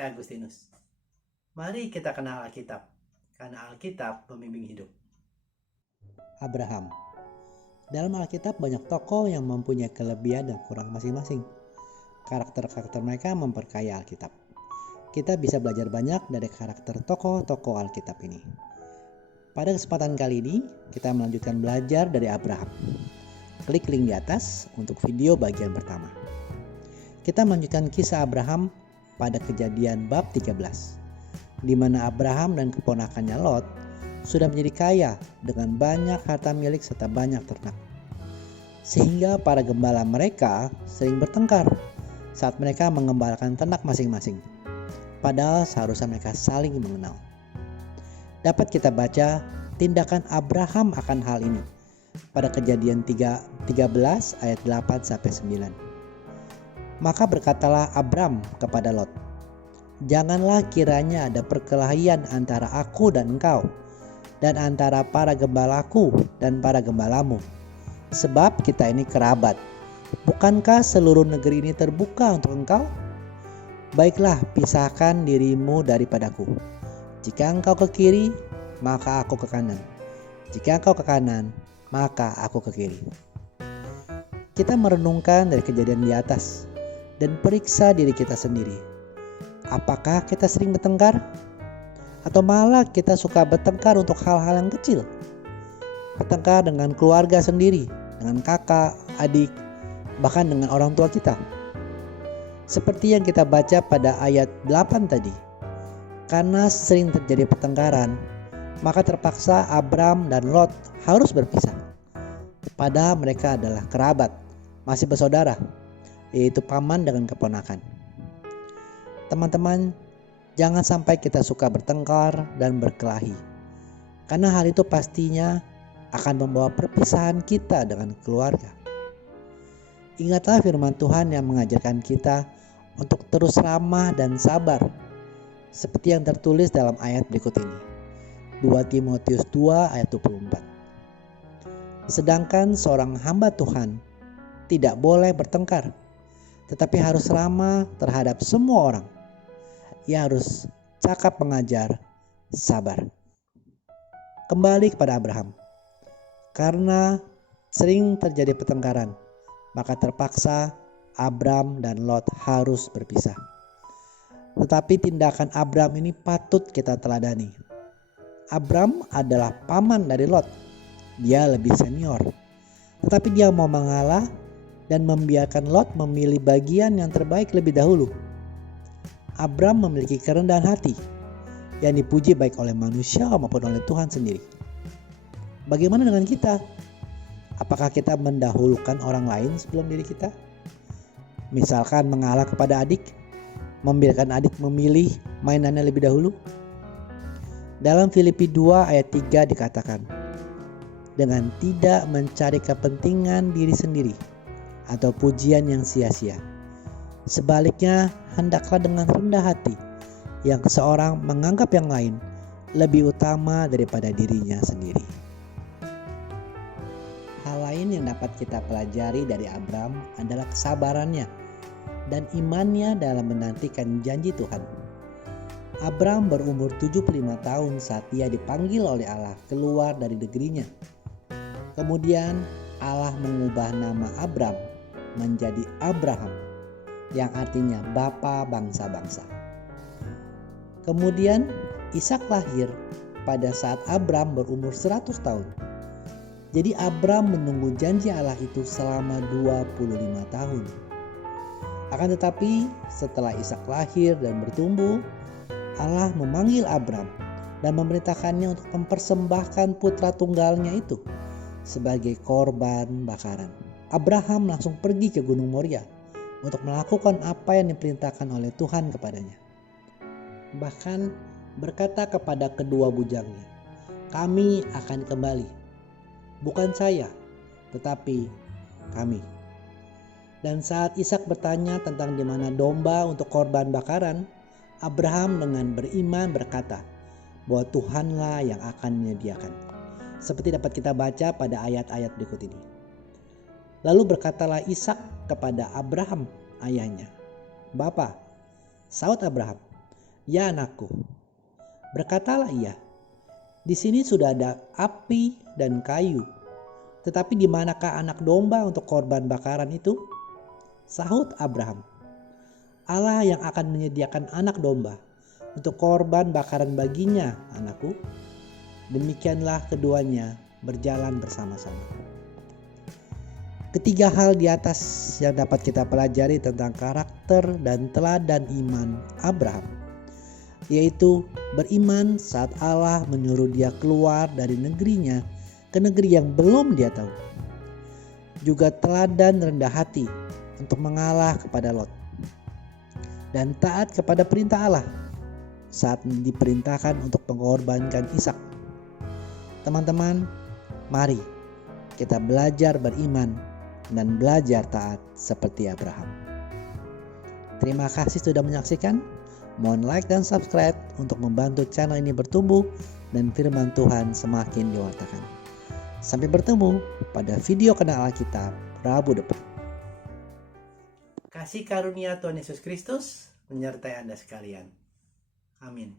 saya Agustinus. Mari kita kenal Alkitab, karena Alkitab pembimbing hidup. Abraham. Dalam Alkitab banyak tokoh yang mempunyai kelebihan dan kurang masing-masing. Karakter-karakter mereka memperkaya Alkitab. Kita bisa belajar banyak dari karakter tokoh-tokoh Alkitab ini. Pada kesempatan kali ini, kita melanjutkan belajar dari Abraham. Klik link di atas untuk video bagian pertama. Kita melanjutkan kisah Abraham pada Kejadian bab 13, di mana Abraham dan keponakannya Lot sudah menjadi kaya dengan banyak harta milik serta banyak ternak. Sehingga para gembala mereka sering bertengkar saat mereka mengembalakan ternak masing-masing. Padahal seharusnya mereka saling mengenal. Dapat kita baca tindakan Abraham akan hal ini pada Kejadian 13 ayat 8-9. Maka berkatalah Abram kepada Lot, "Janganlah kiranya ada perkelahian antara aku dan engkau, dan antara para gembalaku dan para gembalamu. Sebab kita ini kerabat. Bukankah seluruh negeri ini terbuka untuk engkau? Baiklah, pisahkan dirimu daripadaku. Jika engkau ke kiri, maka aku ke kanan. Jika engkau ke kanan, maka aku ke kiri." Kita merenungkan dari kejadian di atas dan periksa diri kita sendiri. Apakah kita sering bertengkar? Atau malah kita suka bertengkar untuk hal-hal yang kecil? Bertengkar dengan keluarga sendiri, dengan kakak, adik, bahkan dengan orang tua kita. Seperti yang kita baca pada ayat 8 tadi. Karena sering terjadi pertengkaran, maka terpaksa Abram dan Lot harus berpisah. Padahal mereka adalah kerabat, masih bersaudara, yaitu paman dengan keponakan. Teman-teman, jangan sampai kita suka bertengkar dan berkelahi, karena hal itu pastinya akan membawa perpisahan kita dengan keluarga. Ingatlah firman Tuhan yang mengajarkan kita untuk terus ramah dan sabar, seperti yang tertulis dalam ayat berikut ini, 2 Timotius 2 ayat 24. Sedangkan seorang hamba Tuhan tidak boleh bertengkar, tetapi harus ramah terhadap semua orang. Ia harus cakap mengajar, sabar. Kembali kepada Abraham. Karena sering terjadi pertengkaran, maka terpaksa Abram dan Lot harus berpisah. Tetapi tindakan Abram ini patut kita teladani. Abram adalah paman dari Lot. Dia lebih senior. Tetapi dia mau mengalah dan membiarkan Lot memilih bagian yang terbaik lebih dahulu. Abram memiliki kerendahan hati yang dipuji baik oleh manusia maupun oleh Tuhan sendiri. Bagaimana dengan kita? Apakah kita mendahulukan orang lain sebelum diri kita? Misalkan mengalah kepada adik, membiarkan adik memilih mainannya lebih dahulu. Dalam Filipi 2 ayat 3 dikatakan, dengan tidak mencari kepentingan diri sendiri atau pujian yang sia-sia. Sebaliknya, hendaklah dengan rendah hati yang seorang menganggap yang lain lebih utama daripada dirinya sendiri. Hal lain yang dapat kita pelajari dari Abram adalah kesabarannya dan imannya dalam menantikan janji Tuhan. Abram berumur 75 tahun saat dia dipanggil oleh Allah keluar dari negerinya. Kemudian Allah mengubah nama Abram menjadi Abraham, yang artinya bapa bangsa-bangsa. Kemudian Ishak lahir pada saat Abram berumur 100 tahun. Jadi Abram menunggu janji Allah itu selama 25 tahun. Akan tetapi setelah Ishak lahir dan bertumbuh, Allah memanggil Abram dan memerintahkannya untuk mempersembahkan putra tunggalnya itu sebagai korban bakaran. Abraham langsung pergi ke Gunung Moria untuk melakukan apa yang diperintahkan oleh Tuhan kepadanya. Bahkan berkata kepada kedua bujangnya, "Kami akan kembali. Bukan saya, tetapi kami." Dan saat Ishak bertanya tentang di mana domba untuk korban bakaran, Abraham dengan beriman berkata bahwa Tuhanlah yang akan menyediakan. Seperti dapat kita baca pada ayat-ayat berikut ini. Lalu berkatalah Ishak kepada Abraham ayahnya, "Bapa." Saud Abraham, "Ya anakku," berkatalah ia, "di sini sudah ada api dan kayu. Tetapi di manakah anak domba untuk korban bakaran itu?" Sahut Abraham, "Allah yang akan menyediakan anak domba untuk korban bakaran baginya, anakku." Demikianlah keduanya berjalan bersama-sama. Ketiga hal di atas yang dapat kita pelajari tentang karakter dan teladan iman Abraham, yaitu beriman saat Allah menyuruh dia keluar dari negerinya ke negeri yang belum dia tahu. Juga teladan rendah hati untuk mengalah kepada Lot. Dan taat kepada perintah Allah saat diperintahkan untuk mengorbankan Ishak. Teman-teman, mari kita belajar beriman dan belajar taat seperti Abraham. Terima kasih sudah menyaksikan. Mohon like dan subscribe untuk membantu channel ini bertumbuh dan firman Tuhan semakin diwartakan. Sampai bertemu pada video Kenal Alkitab Rabu depan. Kasih karunia Tuhan Yesus Kristus menyertai Anda sekalian. Amin.